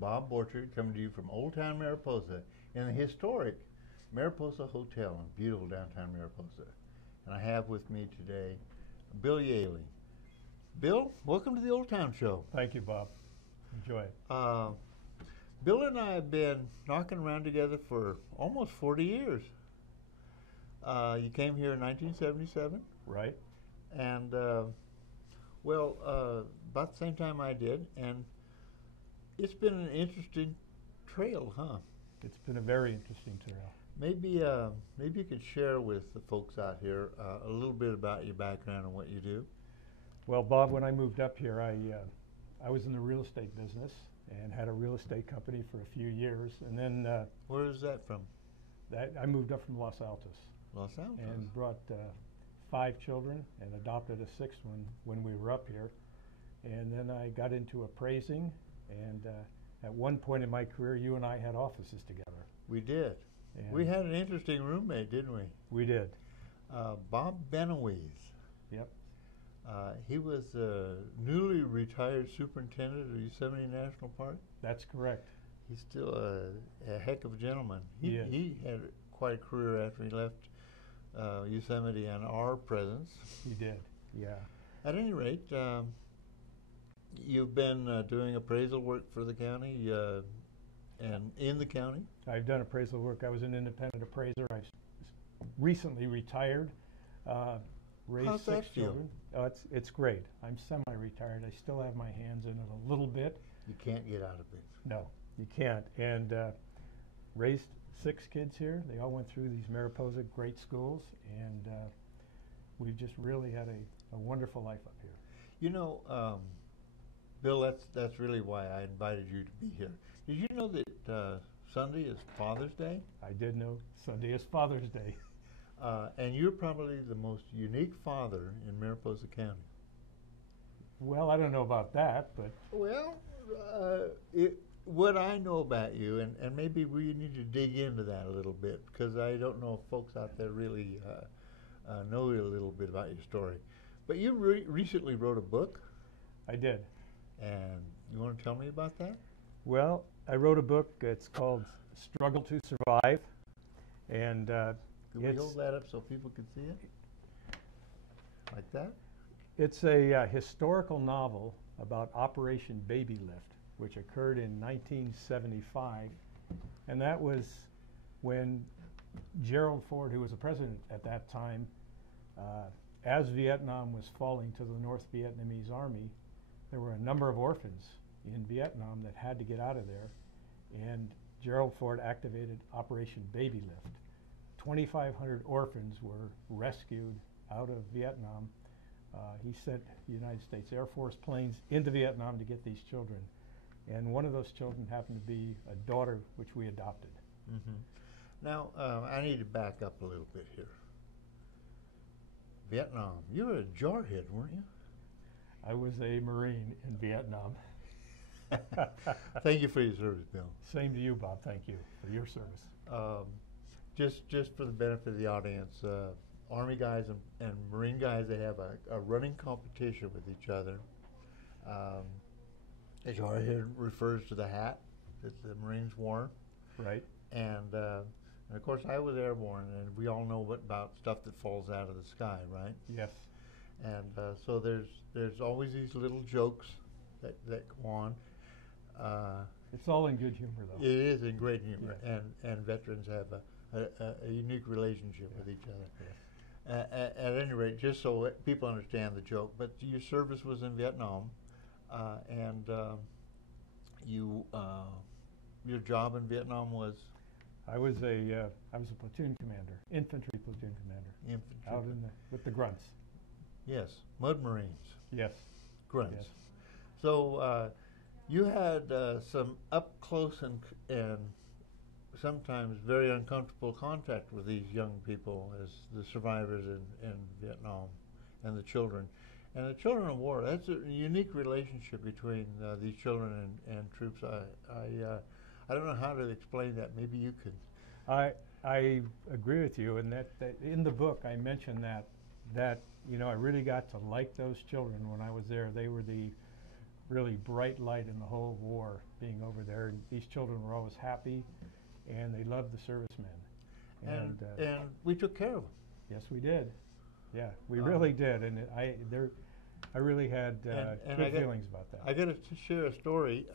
Bob Borchard coming to you from Old Town Mariposa in the historic Mariposa Hotel in beautiful downtown Mariposa. And I have with me today Bill Yaley. Bill, welcome to the Old Town Show. Thank you, Bob. Enjoy it. Bill and I have been knocking around together for almost 40 years. You came here in 1977. Right. And, about the same time I did. And it's been an interesting trail, huh? It's been a very interesting trail. Maybe you could share with the folks out here a little bit about your background and what you do. Well, Bob, when I moved up here, I was in the real estate business and had a real estate company for a few years. And then Where is that from? I moved up from Los Altos. Los Altos. And brought 5 children and adopted a 6th one when we were up here. And then I got into appraising, and at one point in my career, you and I had offices together. We did. And we had an interesting roommate, didn't we? We did. Bob Benowitz. Yep. He was the newly retired superintendent of Yosemite National Park. That's correct. He's still a heck of a gentleman. He had quite a career after he left Yosemite and our presence. He did, yeah. At any rate, you've been doing appraisal work for the county and in the county? I've done appraisal work. I was an independent appraiser. I recently retired, raised How's 6 that feel? children. Oh, it's great. I'm semi-retired. I still have my hands in it a little bit. You can't get out of it. No, you can't. And raised 6 kids here. They all went through these Mariposa great schools, and we've just really had a wonderful life up here. You know, Bill, that's really why I invited you to be here. Did you know that Sunday is Father's Day? I did know Sunday is Father's Day. And you're probably the most unique father in Mariposa County. Well, I don't know about that, but... Well, what I know about you, and maybe we need to dig into that a little bit, because I don't know if folks out there really know a little bit about your story. But you recently wrote a book. I did. And you want to tell me about that? Well, I wrote a book. It's called Struggle to Survive. And Can we hold that up so people can see it? Like that? It's a historical novel about Operation Babylift, which occurred in 1975. And that was when Gerald Ford, who was the president at that time, as Vietnam was falling to the North Vietnamese army, there were a number of orphans in Vietnam that had to get out of there. And Gerald Ford activated Operation Babylift. 2,500 orphans were rescued out of Vietnam. He sent the United States Air Force planes into Vietnam to get these children. And one of those children happened to be a daughter which we adopted. Mm-hmm. Now, I need to back up a little bit here. Vietnam, you were a jarhead, weren't you? I was a Marine in Vietnam. Thank you for your service, Bill. Same to you, Bob. Thank you for your service. Just for the benefit of the audience, Army guys and Marine guys, they have a running competition with each other. A jarhead refers to the hat that the Marines wore. Right. And of course, I was airborne, and we all know about stuff that falls out of the sky, right? Yes. And so there's always these little jokes that go on. It's all in good humor, though. It is in great humor, Yes. and veterans have a unique relationship with each other. Yes. At any rate, just so people understand the joke, but your service was in Vietnam, and your job in Vietnam was? I was a platoon commander, infantry platoon commander. Infantry. Out with the grunts. Yes, Mud Marines. Yes. Grunts. Yes. So you had some up close and sometimes very uncomfortable contact with these young people as the survivors in Vietnam and the children. And the children of war, that's a unique relationship between these children and troops. I don't know how to explain that. Maybe you could. I agree with you, and that in the book I mentioned that I really got to like those children when I was there. They were the really bright light in the whole war being over there. And these children were always happy, and they loved the servicemen. And we took care of them. Yes, we did. Yeah, we really did, and I really had good feelings about that. I got to share a story.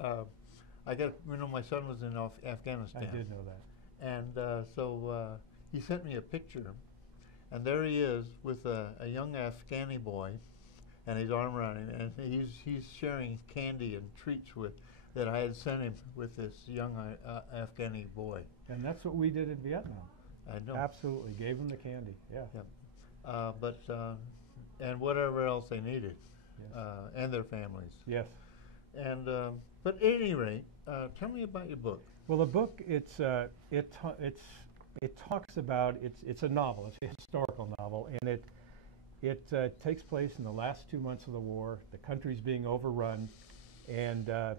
My son was in Afghanistan. I did know that. And so he sent me a picture, and there he is with a young Afghani boy, and his arm around him, and he's sharing candy and treats that I had sent him with this young Afghani boy. And that's what we did in Vietnam. I know. Absolutely, gave them the candy. Yeah. And whatever else they needed, Yes. and their families. Yes. And but at any rate, tell me about your book. Well, the book it talks about it's a novel. It's a historical novel, and it takes place in the last 2 months of the war. The country's being overrun, and the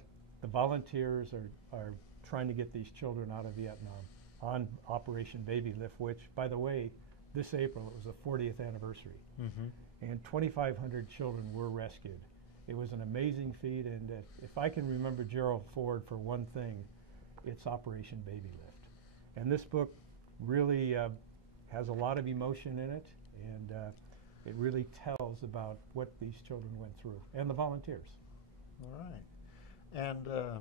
volunteers are trying to get these children out of Vietnam on Operation Babylift, which, by the way, this April, it was the 40th anniversary. Mm-hmm. And 2,500 children were rescued. It was an amazing feat, and if I can remember Gerald Ford for one thing, it's Operation Babylift. And this book really has a lot of emotion in it, and it really tells about what these children went through, and the volunteers. All right. And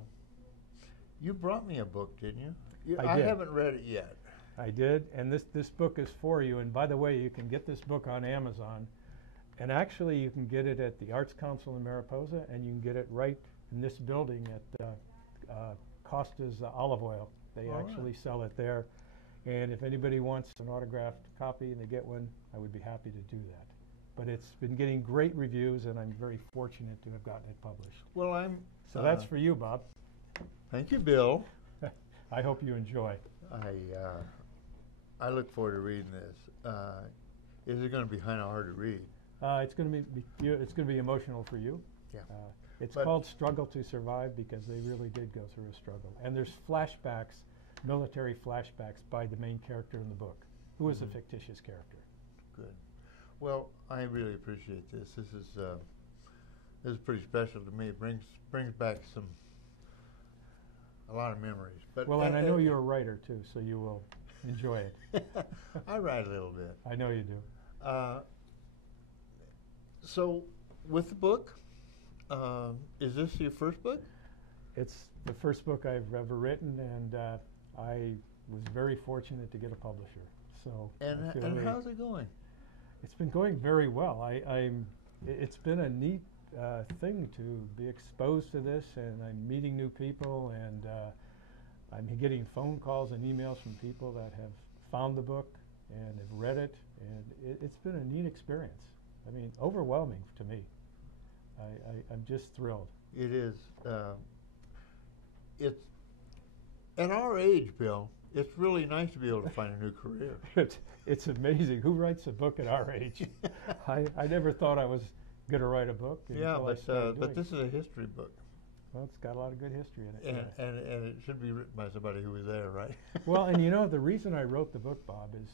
you brought me a book, didn't you? I did. Haven't read it yet. I did, and this book is for you. And by the way, you can get this book on Amazon, and actually you can get it at the Arts Council in Mariposa, and you can get it right in this building at Costa's Olive Oil. They actually sell it there. And if anybody wants an autographed copy and they get one, I would be happy to do that. But it's been getting great reviews, and I'm very fortunate to have gotten it published. Well, So that's for you, Bob. Thank you, Bill. I hope you enjoy. I look forward to reading this. Is it going to be kind of hard to read? It's going to be emotional for you. Yeah. It's called Struggle to Survive because they really did go through a struggle. And there's flashbacks, military flashbacks by the main character in the book, who is a fictitious character. Good. Well, I really appreciate this. This is pretty special to me. It brings back a lot of memories. But well, and I know you're a writer too, so you will enjoy it. I write a little bit. I know you do. So, with the book, is this your first book? It's the first book I've ever written, and I was very fortunate to get a publisher. So, and how's it going? It's been going very well. It's been a neat thing to be exposed to this, and I'm meeting new people, and I'm getting phone calls and emails from people that have found the book and have read it, and it's been a neat experience. I mean, overwhelming to me. I'm just thrilled. It is. It's at our age, Bill. It's really nice to be able to find a new career. It's amazing. Who writes a book at our age? I never thought I was going to write a book. Yeah, but this is a history book. Well, it's got a lot of good history in it. And it should be written by somebody who was there, right? Well, and you know, the reason I wrote the book, Bob, is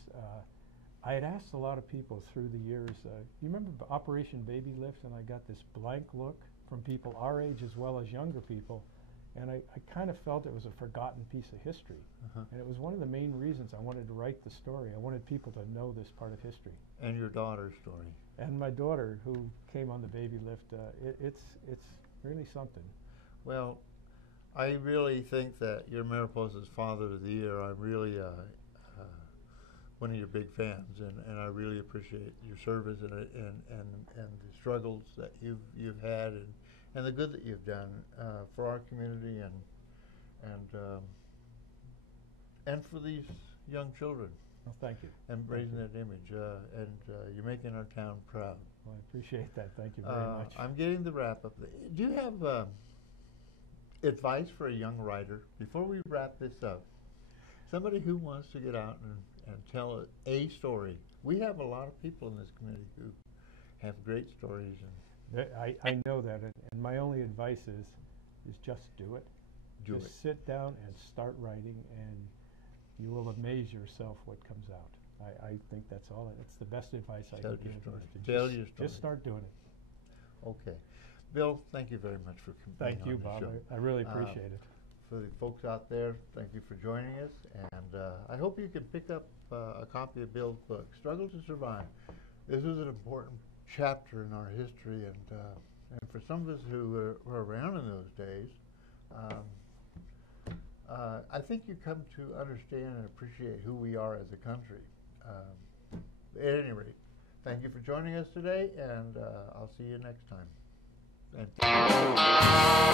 I had asked a lot of people through the years, you remember Operation Babylift, and I got this blank look from people our age as well as younger people, and I kind of felt it was a forgotten piece of history. And it was one of the main reasons I wanted to write the story. I wanted people to know this part of history. And your daughter's story. And my daughter, who came on the Babylift, it's really something. Well, I really think that you're Mariposa's Father of the Year. I'm really one of your big fans, and I really appreciate your service and the struggles that you've had and the good that you've done for our community and for these young children. Well, thank you. And raising that image, and you're making our town proud. Well, I appreciate that. Thank you very much. I'm getting the wrap up. Do you have advice for a young writer before we wrap this up? Somebody who wants to get out and tell a story. We have a lot of people in this community who have great stories. I know that, and my only advice is just do it. Just sit down and start writing, and you will amaze yourself what comes out. I think that's all. It's the best advice I can give. Tell your story. Just start doing it. Okay. Bill, thank you very much for being Thank you, on the Bob. show. I really appreciate it. For the folks out there, thank you for joining us, and I hope you can pick up a copy of Bill's book, Struggle to Survive. This is an important chapter in our history, and for some of us who were around in those days, I think you come to understand and appreciate who we are as a country. At any rate, thank you for joining us today, and I'll see you next time. Thank you.